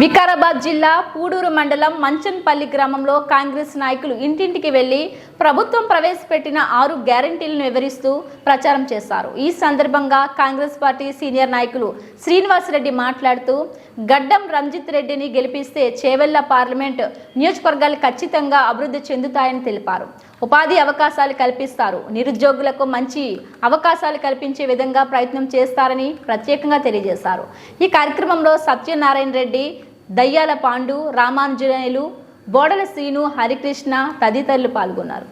వికారాబాద్ జిల్లా పూడూరు మండలం మంచన్పల్లి గ్రామంలో కాంగ్రెస్ నాయకులు ఇంటింటికి వెళ్లి ప్రభుత్వం ప్రవేశపెట్టిన 6 గ్యారెంటీలను వివరిస్తూ ప్రచారం చేశారు. ఈ సందర్భంగా కాంగ్రెస్ పార్టీ సీనియర్ నాయకులు శ్రీనివాస్ రెడ్డి మాట్లాడుతూ గడ్డం రంజిత్ రెడ్డిని గెలిపిస్తే చేవెళ్ల పార్లమెంట్ నియోజకవర్గాలు ఖచ్చితంగా అభివృద్ధి చెందుతాయని తెలిపారు. ఉపాధి అవకాశాలు కల్పిస్తారు, నిరుద్యోగులకు మంచి అవకాశాలు కల్పించే విధంగా ప్రయత్నం చేస్తారని ప్రత్యేకంగా తెలియజేశారు. ఈ కార్యక్రమంలో సత్యనారాయణ రెడ్డి, దయ్యాల పాండు, రామాంజనేయులు, బోడల శ్రీను, హరికృష్ణ తదితరులు పాల్గొన్నారు.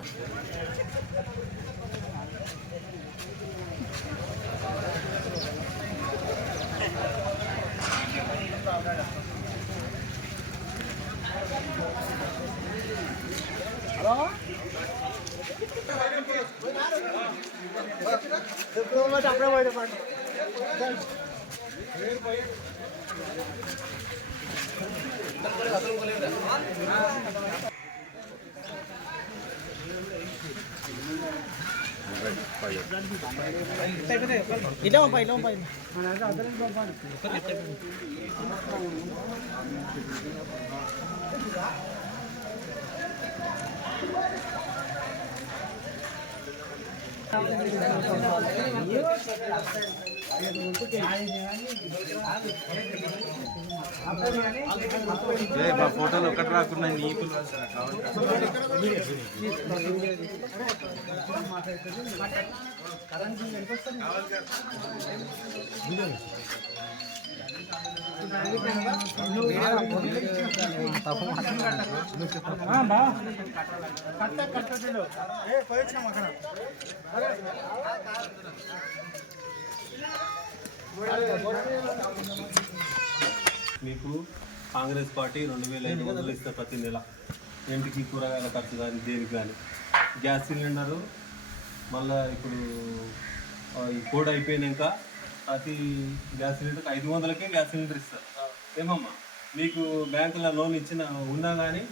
ఫోటోలు ఒకటి రాకుండా నీకులు మీకు కాంగ్రెస్ పార్టీ 2500 ఇస్తే ప్రతి నెల ఇంటికి కూరగాయల ఖర్చు కానీ దేనికి కానీ గ్యాస్ సిలిండరు మళ్ళీ ఇప్పుడు ఈ కోడ్ అయిపోయినాక ప్రతి గ్యాస్ సిలిండర్కి 500కే గ్యాస్ సిలిండర్ ఇస్తారు. ఏమమ్మా మీకు బ్యాంకులో లోన్ ఉన్నా కానీ